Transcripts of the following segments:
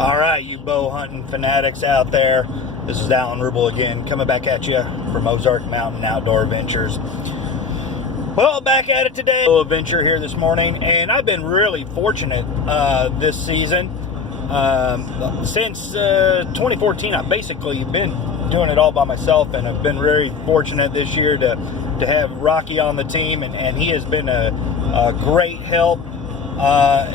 All right, you bow hunting fanatics out there. This is Alan Rubel again, coming back at you from Ozark Mountain Outdoor Adventures. Well, back at it today. A little adventure here this morning, and I've been really fortunate this season. Since 2014, I've basically been doing it all by myself, and I've been very fortunate this year to have Rocky on the team, and he has been a great help.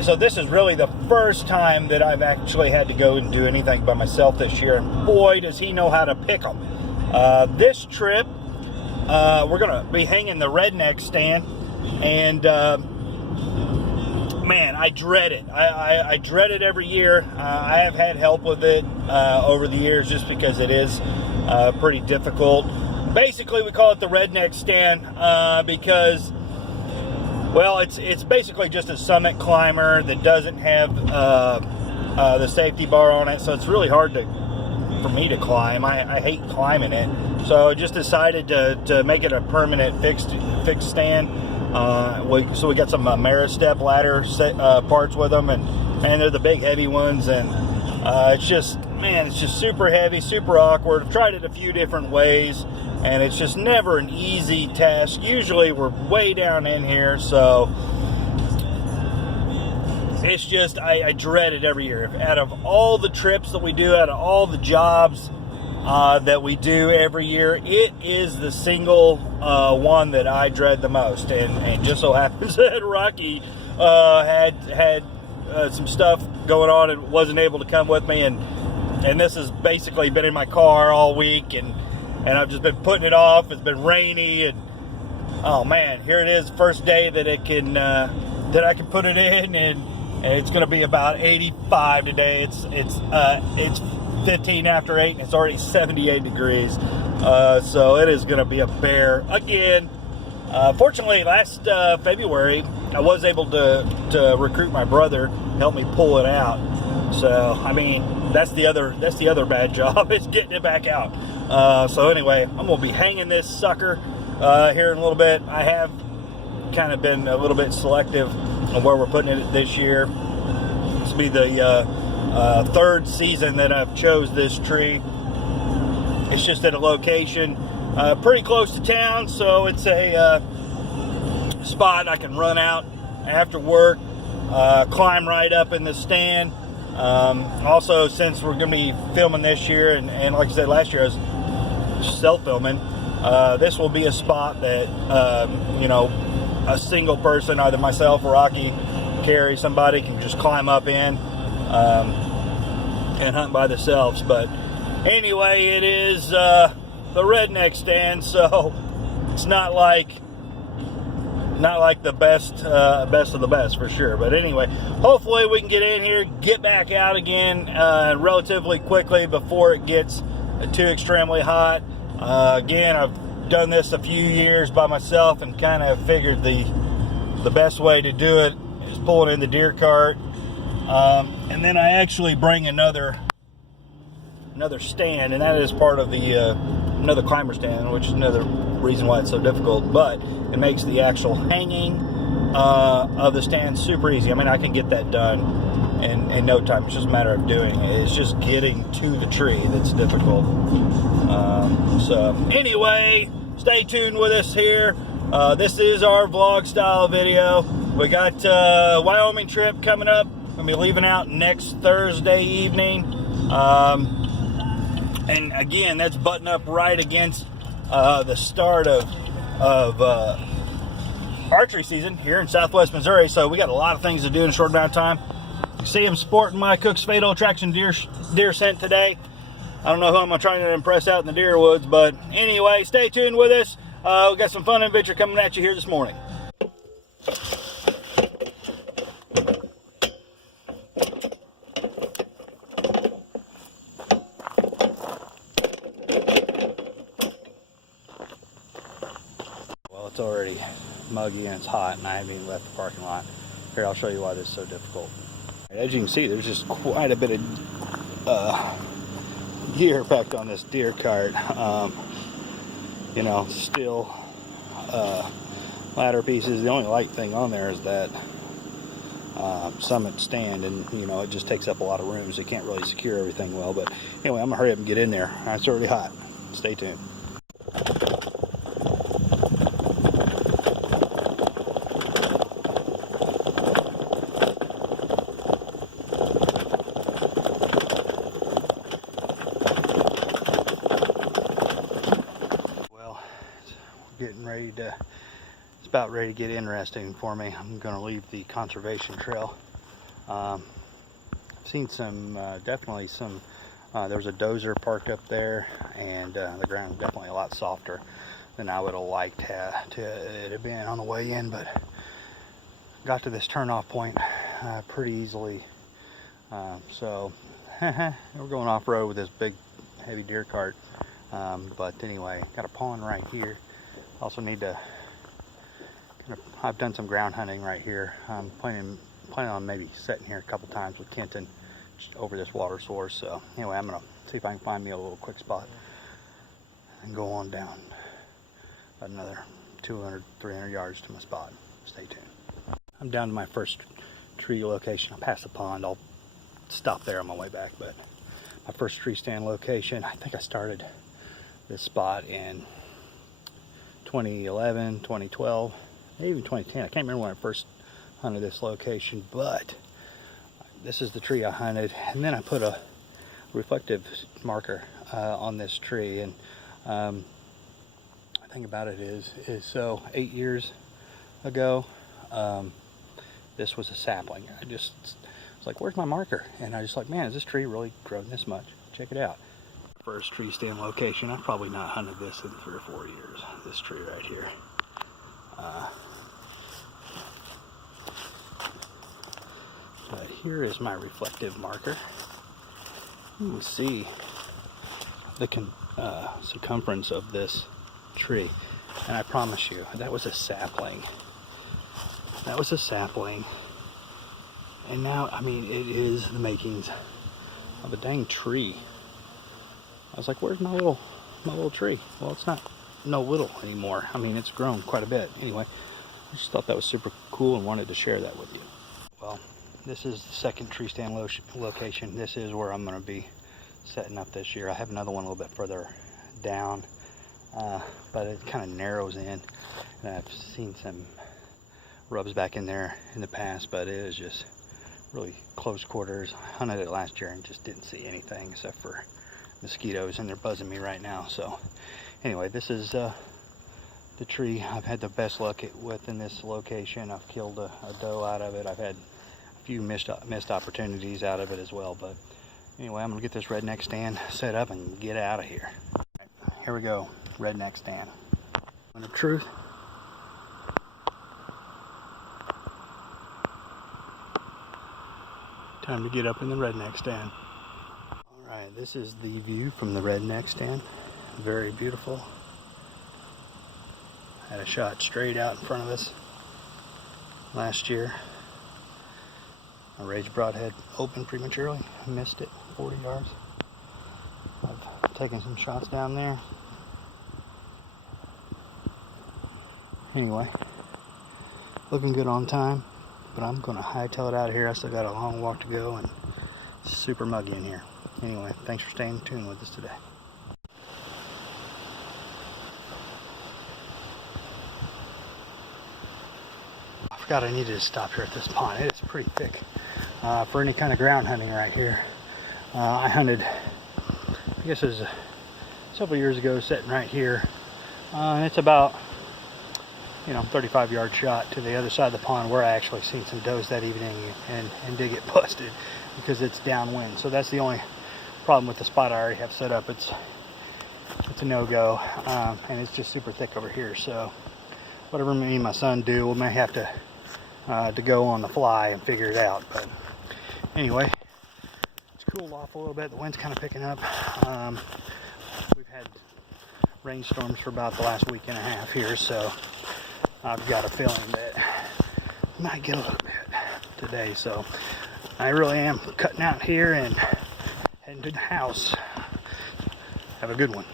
So this is really the first time that I've actually had to go and do anything by myself this year, and boy, does he know how to pick them. This trip, we're going to be hanging the RedNeck stand, and man, I dread it. I dread it every year. I have had help with it over the years just because it is pretty difficult. Basically, we call it the RedNeck stand because, well, it's basically just a summit climber that doesn't have the safety bar on it, so it's really hard for me to climb. I hate climbing it, so I just decided to make it a permanent fixed stand. So we got some Ameristep ladder parts with them, and they're the big heavy ones, and it's just super heavy, super awkward. I've tried it a few different ways, and it's just never an easy task. Usually we're way down in here, so it's just, I dread it every year. Out of all the trips that we do, out of all the jobs that we do every year, it is the single one that I dread the most. And just so happens that Rocky had some stuff going on and wasn't able to come with me, and this has basically been in my car all week, and I've just been putting it off. It's been rainy, and oh man, here it is, first day that I can put it in, and it's going to be about 85 today. It's 15 after 8, and it's already 78 degrees. So it is going to be a bear again. Fortunately, last February, I was able to recruit my brother to help me pull it out. So I mean, that's the other bad job, is getting it back out. So anyway, I'm gonna be hanging this sucker here in a little bit. I have kind of been a little bit selective on where we're putting it this year. This will be the third season that I've chose this tree. It's just at a location pretty close to town, so it's a spot I can run out after work, climb right up in the stand. Also, since we're going to be filming this year, and like I said, last year I was self-filming, this will be a spot that, a single person, either myself or Rocky, Carrie, somebody can just climb up in and hunt by themselves. But anyway, it is the RedNeck stand, so it's not like the best of the best for sure. But anyway, hopefully we can get in here, get back out again relatively quickly before it gets too extremely hot. Again, I've done this a few years by myself, and kind of figured the best way to do it is pulling in the deer cart, and then I actually bring another stand, and that is part of the another climber stand, which is another reason why it's so difficult. But it makes the actual hanging of the stand super easy. I mean, I can get that done in no time. It's just a matter of doing it. It's just getting to the tree that's difficult. So anyway, stay tuned with us here. This is our vlog style video. We got Wyoming trip coming up. We'll be leaving out next Thursday evening. And again, that's butting up right against the start of archery season here in Southwest Missouri. So we got a lot of things to do in a short amount of time. You see I'm sporting my Cook's Fatal Attraction deer scent today. I don't know who I'm trying to impress out in the deer woods, but anyway, stay tuned with us. We got some fun adventure coming at you here this morning. It's already muggy and it's hot, and I haven't even left the parking lot. Here, I'll show you why this is so difficult. As you can see, there's just quite a bit of gear packed on this deer cart. Still ladder pieces. The only light thing on there is that summit stand, and you know, it just takes up a lot of room, so you can't really secure everything well. But anyway, I'm gonna hurry up and get in there. It's already hot. Stay tuned. Well, getting ready to, it's about ready to get interesting for me. I'm going to leave the conservation trail. I've seen some, definitely some, there was a dozer parked up there, and the ground is definitely a lot softer than I would have liked it have been on the way in, but got to this turnoff point pretty easily. So we're going off-road with this big heavy deer cart. But anyway, got a pond right here. Also need to I've done some ground hunting right here. I'm planning on maybe sitting here a couple times with Kenton just over this water source. So anyway, I'm gonna see if I can find me a little quick spot and go on down another 200-300 yards to my spot. Stay tuned. I'm down to my first tree location. I'll pass the pond. I'll stop there on my way back, but my first tree stand location, I think I started this spot in 2011, 2012, maybe even 2010. I can't remember when I first hunted this location, but this is the tree I hunted, and then I put a reflective marker on this tree. And the thing about it is so 8 years ago, this was a sapling. I just was like, where's my marker? And I was like, man, is this tree really grown this much? Check it out. First tree stand location. I've probably not hunted this in 3 or 4 years. This tree right here. But here is my reflective marker. You can see the circumference of this tree, and I promise you, that was a sapling. That was a sapling, and now, I mean, it is the makings of a dang tree. I was like, where's my little tree? Well, it's not no little anymore. I mean, it's grown quite a bit. Anyway, I just thought that was super cool and wanted to share that with you. Well, this is the second tree stand location. This is where I'm going to be setting up this year. I have another one a little bit further down, but it kind of narrows in, and I've seen some rubs back in there in the past, but it is just really close quarters. I hunted it last year and just didn't see anything except for mosquitoes, and they're buzzing me right now. So anyway, this is the tree I've had the best luck with in this location. I've killed a doe out of it. I've had a few missed opportunities out of it as well. But anyway, I'm gonna get this redneck stand set up and get out of here. Right, here we go, redneck stand. And the truth, time to get up in the redneck stand. Alright, this is the view from the redneck stand. Very beautiful. Had a shot straight out in front of us last year. My rage broadhead opened prematurely. Missed it 40 yards. I've taken some shots down there. Anyway, looking good on time, but I'm going to hightail it out of here. I still got a long walk to go, and it's super muggy in here. Anyway, thanks for staying tuned with us today. I forgot I needed to stop here at this pond. It is pretty thick for any kind of ground hunting right here. I hunted, I guess it was several years ago, sitting right here. And it's about, 35-yard shot to the other side of the pond, where I actually seen some does that evening and did get busted because it's downwind. So that's the only problem with the spot I already have set up. It's a no-go, and it's just super thick over here. So whatever me and my son do, we may have to go on the fly and figure it out. But anyway, it's cooled off a little bit. The wind's kind of picking up. We've had rainstorms for about the last week and a half here, so I've got a feeling that we might get a little bit today. So I really am cutting out here and heading to the house. Have a good one.